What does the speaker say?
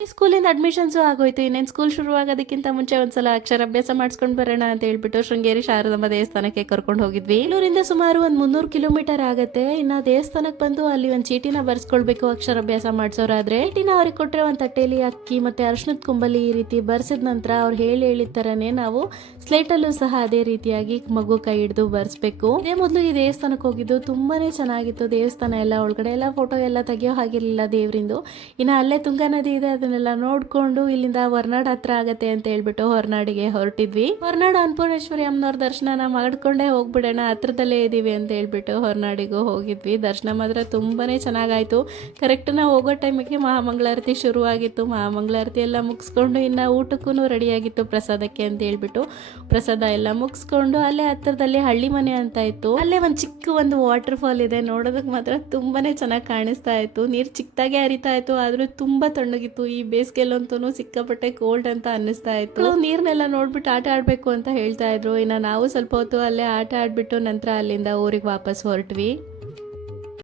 ಸ್ಕೂಲಿಂದ ಅಡ್ಮಿಷನ್ಸು ಆಗೋಯ್ತು. ಇನ್ನೇನು ಸ್ಕೂಲ್ ಶುರುವಾಗೋದಕ್ಕಿಂತ ಮುಂಚೆ ಒಂದ್ಸಲ ಅಕ್ಷರಾಭ್ಯಾಸ ಮಾಡಿಸ್ಕೊಂಡು ಬರೋಣ ಅಂತ ಹೇಳ್ಬಿಟ್ಟು ಶೃಂಗೇರಿ ಶಾರದಾಂಬ ದೇವಸ್ಥಾನಕ್ಕೆ ಕರ್ಕೊಂಡು ಹೋಗಿದ್ವಿ. ಇಲ್ಲೂರಿಂದ ಸುಮಾರು ಒಂದು 300 ಕಿಲೋಮೀಟರ್ ಆಗುತ್ತೆ. ಇನ್ನು ದೇವಸ್ಥಾನಕ್ಕೆ ಬಂದು ಅಲ್ಲಿ ಒಂದು ಚೀಟಿನ ಬರ್ಸ್ಕೊಳ್ಬೇಕು ಅಕ್ಷರಾಭ್ಯಾಸ ಮಾಡಿಸೋರಾದ್ರೆ. ಚೀಟಿನ ಅವ್ರಿಗೆ ಕೊಟ್ಟರೆ ಒಂದು ತಟ್ಟೆಲಿ ಅಕ್ಕಿ ಮತ್ತೆ ಅರ್ಶಿನದ ಕೊಂಬಲ್ಲಿ ಈ ರೀತಿ ಬರ್ಸಿದ ನಂತರ ಅವ್ರು ಹೇಳಿದ ಥರನೇ ನಾವು ಸ್ಲೇಟಲ್ಲೂ ಸಹ ಅದೇ ರೀತಿಯಾಗಿ ಮಗು ಕೈ ಹಿಡಿದು ಬರ್ಸ್ಬೇಕು. ಇದೇ ಮೊದಲು ಈ ದೇವಸ್ಥಾನಕ್ಕೆ ಹೋಗಿದ್ದು ತುಂಬಾನೇ ಚೆನ್ನಾಗಿತ್ತು. ದೇವಸ್ಥಾನ ಎಲ್ಲ ಒಳಗಡೆ ಎಲ್ಲ ಫೋಟೋ ಎಲ್ಲ ತೆಗಿಯೋ ಹಾಗಿರಲಿಲ್ಲ ದೇವರಿಂದು. ಇನ್ನು ಅಲ್ಲೇ ತುಂಗಾ ನದಿ ಇದೆ, ಅದನ್ನೆಲ್ಲ ನೋಡ್ಕೊಂಡು ಇಲ್ಲಿಂದ ಹೊರನಾಡು ಹತ್ರ ಆಗತ್ತೆ ಅಂತ ಹೇಳ್ಬಿಟ್ಟು ಹೊರನಾಡಿಗೆ ಹೊರಟಿದ್ವಿ. ಹೊರನಾಡು ಅನ್ನಪೂರ್ಣೇಶ್ವರಿ ಅಮ್ಮನವ್ರ ದರ್ಶನ ಮಾಡ್ಕೊಂಡೇ ಹೋಗ್ಬಿಡೋಣ, ಹತ್ರದಲ್ಲೇ ಇದೀವಿ ಅಂತ ಹೇಳ್ಬಿಟ್ಟು ಹೊರನಾಡಿಗೂ ಹೋಗಿದ್ವಿ. ದರ್ಶನ ಮಾತ್ರ ತುಂಬಾನೇ ಚೆನ್ನಾಗಾಯ್ತು. ಕರೆಕ್ಟ್ ನಾವು ಹೋಗೋ ಟೈಮಿಗೆ ಮಹಾಮಂಗಳಾರತಿ ಶುರುವಾಗಿತ್ತು. ಮಹಾಮಂಗಳಾರತಿ ಎಲ್ಲ ಮುಗಿಸ್ಕೊಂಡು ಇನ್ನು ಊಟಕ್ಕೂ ರೆಡಿ ಆಗಿತ್ತು ಪ್ರಸಾದಕ್ಕೆ ಅಂತ ಹೇಳ್ಬಿಟ್ಟು ಪ್ರಸಾದ ಎಲ್ಲ ಮುಗಿಸ್ಕೊಂಡು ಅಲ್ಲೇ ಹತ್ರದಲ್ಲಿ ಹಳ್ಳಿ ಮನೆ ಅಂತ ಇತ್ತು. ಅಲ್ಲೇ ಒಂದು ಚಿಕ್ಕ ಒಂದು ವಾಟರ್ ಫಾಲ್ ಇದೆ. ನೋಡೋದಕ್ಕೆ ಮಾತ್ರ ತುಂಬಾನೇ ಚೆನ್ನಾಗಿ ಕಾಣಿಸ್ತಾ ಇತ್ತು. ನೀರು ಚಿಕ್ಕದಾಗೆ ಹರಿತಾ ಇತ್ತು, ಆದ್ರೂ ತುಂಬಾ ತಣ್ಣಗಿತ್ತು. ಈ ಬೇಸಿಗೆಲ್ಲಂತೂ ಸಿಕ್ಕಾಪಟ್ಟೆ ಕೋಲ್ಡ್ ಅಂತ ಅನ್ನಿಸ್ತಾ ಇತ್ತು. ನೀರ್ನೆಲ್ಲ ನೋಡ್ಬಿಟ್ಟು ಆಟ ಆಡ್ಬೇಕು ಅಂತ ಹೇಳ್ತಾ ಇದ್ರು. ಇನ್ನು ನಾವು ಸ್ವಲ್ಪ ಹೊತ್ತು ಅಲ್ಲೇ ಆಟ ಆಡ್ಬಿಟ್ಟು ನಂತರ ಅಲ್ಲಿಂದ ಊರಿಗೆ ವಾಪಸ್ ಹೊರಟ್ವಿ.